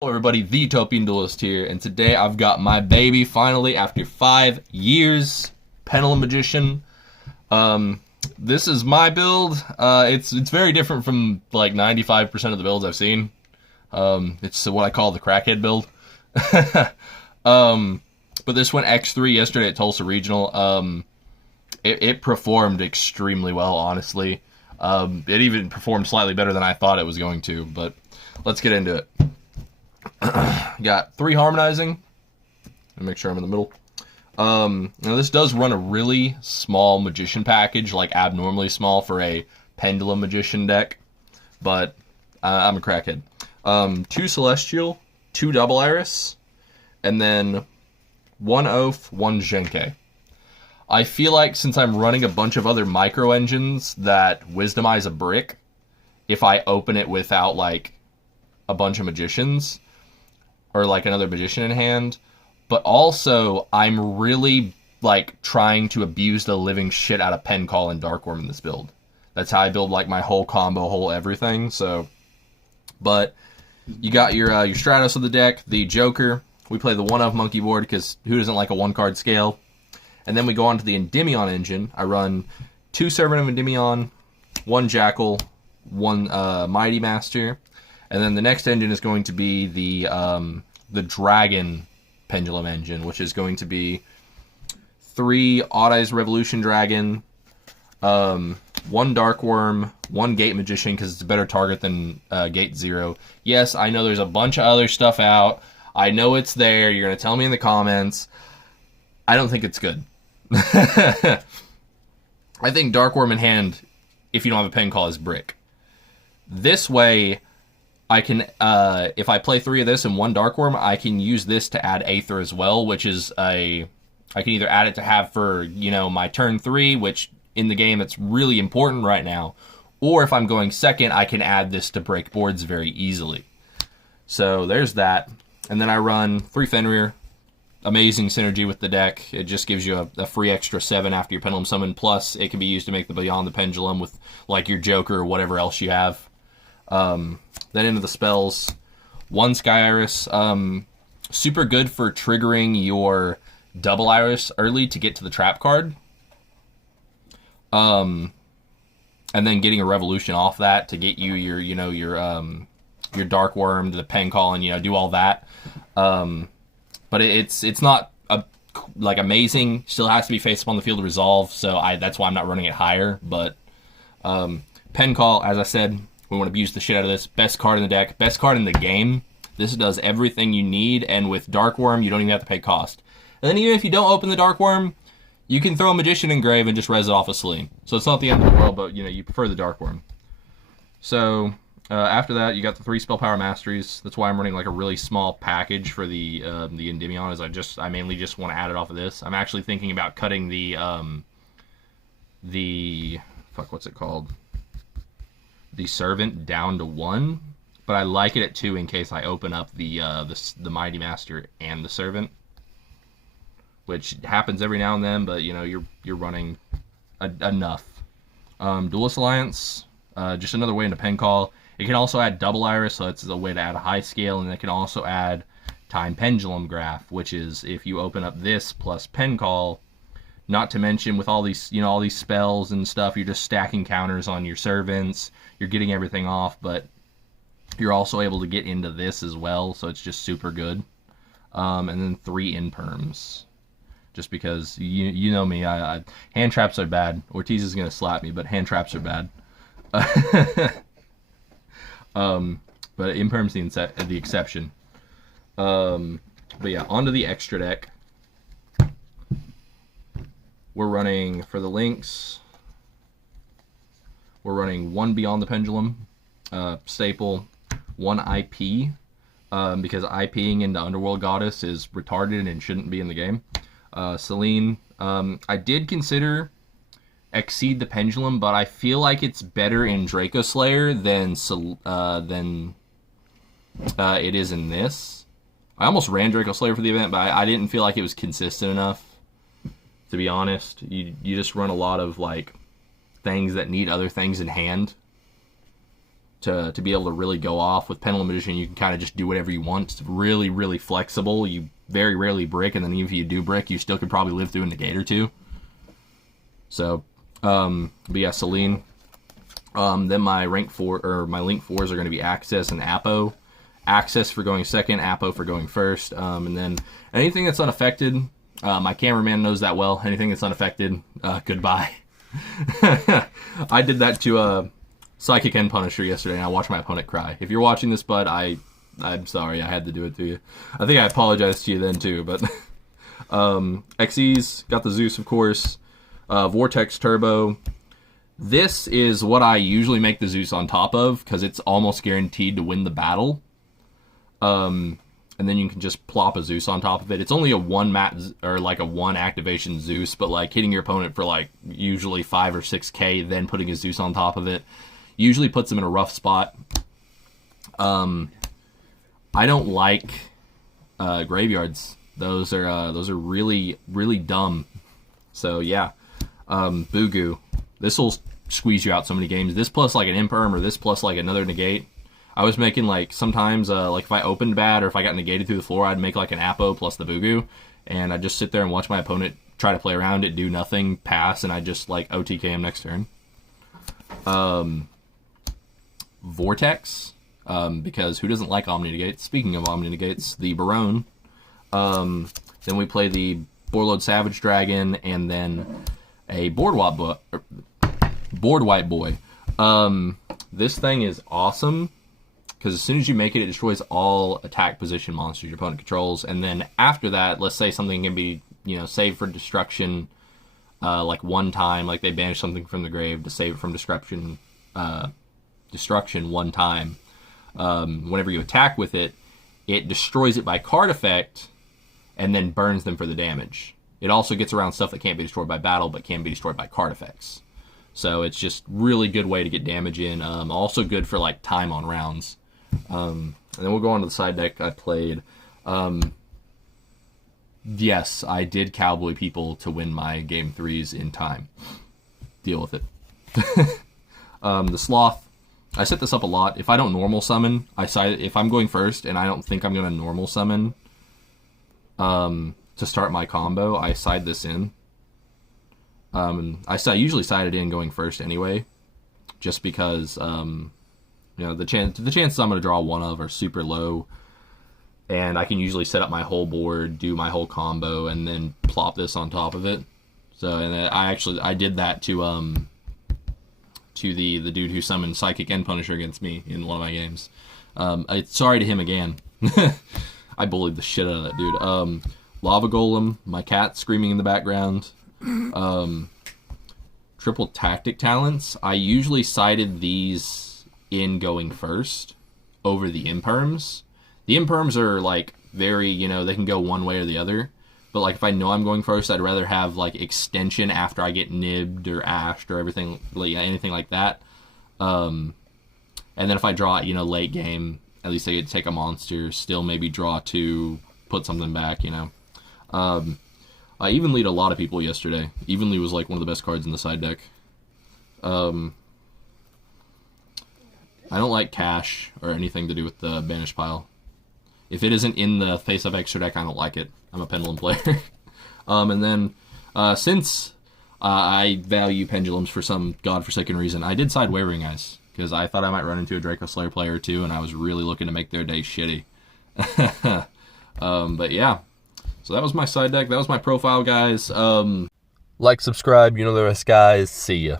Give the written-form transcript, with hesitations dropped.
Hello everybody, the Utopian Duelist here, and today I've got my baby finally after 5 years, Pendulum Magician. This is my build. It's very different from like 95% of the builds I've seen. It's what I call the crackhead build. But this went X-3 yesterday at Tulsa Regional. It performed extremely well, honestly. It even performed slightly better than I thought it was going to, but let's get into it. Got 3 harmonizing. Let me make sure I'm in the middle. Now this does run a really small magician package, like abnormally small for a Pendulum magician deck, but I'm a crackhead. 2 celestial, 2 double iris, and then 1 oath, 1 Genkai. I feel like since I'm running a bunch of other micro engines that wisdomize a brick, if I open it without like a bunch of magicians, or like another magician in hand, but also I'm really like trying to abuse the living shit out of Pen Call and Dark Worm in this build. That's how I build like my whole combo, whole everything. So, but you got your Stratos of the deck, the Joker. We play the 1 of monkey board because who doesn't like a 1-card scale? And then we go on to the Endymion engine. I run 2 Servant of Endymion, 1 Jackal, 1 Mighty Master. And then the next engine is going to be the Dragon Pendulum engine, which is going to be 3 Odd Eyes Revolution Dragon, 1 Dark Worm, 1 Gate Magician because it's a better target than Gate 0. Yes, I know there's a bunch of other stuff out. I know it's there. You're going to tell me in the comments. I don't think it's good. I think Dark Worm in hand, if you don't have a Pen Call, is brick. This way, I can, if I play 3 of this and 1 Dark Worm, I can use this to add Aether as well, which is I can either add it to have for, you know, my turn 3, which in the game it's really important right now, or if I'm going second, I can add this to break boards very easily. So there's that. And then I run 3 Fenrir. Amazing synergy with the deck. It just gives you a free extra 7 after your Pendulum Summon, plus it can be used to make the Beyond the Pendulum with like your Joker or whatever else you have. Then into the spells, 1 Sky Iris, super good for triggering your double iris early to get to the trap card. And then getting a revolution off that to get you your Dark Worm to the Pen Call and, do all that. But it's not like amazing. Still has to be face up on the field to resolve, so that's why I'm not running it higher. But Pen Call, as I said, we want to abuse the shit out of this. Best card in the deck. Best card in the game. This does everything you need, and with Dark Worm, you don't even have to pay cost. And then even if you don't open the Dark Worm, you can throw a Magician in grave and just res it off a Celine. So it's not the end of the world, but, you prefer the Dark Worm. So, after that, you got the 3 Spell Power Masteries. That's why I'm running like a really small package for the Endymion, is I mainly just want to add it off of this. I'm actually thinking about cutting what's it called? The Servant down to 1, but I like it at 2 in case I open up the Mighty Master and the Servant, which happens every now and then. But you're running enough. Duelist Alliance, just another way into Pen Call. It can also add double iris, so it's a way to add a high scale, and it can also add Time Pendulum Graph, which is if you open up this plus Pen Call. Not to mention with all these, all these spells and stuff, you're just stacking counters on your servants. You're getting everything off, but you're also able to get into this as well, so it's just super good. And then 3 Imperms. Just because, you know me, hand traps are bad. Ortiz is going to slap me, but hand traps are bad. But Imperm's the exception. But yeah, onto the extra deck. We're running, for the links, we're running 1 Beyond the Pendulum, staple, 1 IP, because IPing into Underworld Goddess is retarded and shouldn't be in the game. Celine, I did consider Exceed the Pendulum, but I feel like it's better in Draco Slayer than it is in this. I almost ran Draco Slayer for the event, but I didn't feel like it was consistent enough. To be honest, you just run a lot of like things that need other things in hand. to be able to really go off. With Pendulum Edition, you can kind of just do whatever you want. It's really, really flexible. You very rarely brick, and then even if you do brick, you still could probably live through a negate or two. So, but yeah, Celine. Then my rank 4 or my link 4s are going to be Access and Apo. Access for going second, Apo for going first, and then anything that's unaffected. My cameraman knows that well. Anything that's unaffected, goodbye. I did that to Psychic End Punisher yesterday, and I watched my opponent cry. If you're watching this, bud, I'm sorry. I had to do it to you. I think I apologized to you then, too, but... XE's, got the Zeus, of course. Vortex Turbo. This is what I usually make the Zeus on top of, because it's almost guaranteed to win the battle. And then you can just plop a Zeus on top of it. It's only a 1 mat, or like a 1 activation Zeus, but like hitting your opponent for like usually 5 or 6k, then putting a Zeus on top of it, usually puts them in a rough spot. I don't like graveyards. Those are really, really dumb. So yeah, Bugu. This will squeeze you out so many games. This plus like an Imperm, or this plus like another negate. I was making like sometimes like if I opened bad or if I got negated through the floor, I'd make like an Apo plus the Bugu, and I'd just sit there and watch my opponent try to play around it, do nothing, pass, and I just like OTK him next turn. Vortex, because who doesn't like Omni Negates? Speaking of Omni Negates, the Barone. Then we play the Borlode Savage Dragon, and then a Board Wipe Boy. This thing is awesome, because as soon as you make it, it destroys all attack position monsters your opponent controls. And then after that, let's say something can be, saved for destruction, like one time, like they banish something from the grave to save it from destruction one time. Whenever you attack with it, it destroys it by card effect, and then burns them for the damage. It also gets around stuff that can't be destroyed by battle, but can be destroyed by card effects. So it's just really good way to get damage in. Also good for like time on rounds. And then we'll go on to the side deck I played. Yes, I did Cowboy people to win my game 3s in time. Deal with it. The Sloth. I set this up a lot. If I don't normal summon, if I'm going first and I don't think I'm going to normal summon to start my combo, I side this in. I usually side it in going first anyway, just because the chances I'm going to draw one of are super low, and I can usually set up my whole board, do my whole combo, and then plop this on top of it. So, and I did that to the dude who summoned Psychic End Punisher against me in one of my games. Sorry to him again. I bullied the shit out of that dude. Lava Golem, my cat screaming in the background. Triple Tactic Talents. I usually sided these in going first over the Imperms. The Imperms are like very, they can go one way or the other. But like if I know I'm going first, I'd rather have like extension after I get nibbed or ashed or everything, like anything like that. And then if I draw it, late game, at least I get to take a monster, still maybe draw 2, put something back, I even lead a lot of people yesterday. Evenly was like one of the best cards in the side deck. I don't like cash or anything to do with the banish pile. If it isn't in the face-up extra deck, I don't like it. I'm a Pendulum player. And then, since I value Pendulums for some godforsaken reason, I did side Wavering Eyes, because I thought I might run into a Draco Slayer player or two, and I was really looking to make their day shitty. But yeah. So that was my side deck. That was my profile, guys. Like, subscribe, you know the rest, guys. See ya.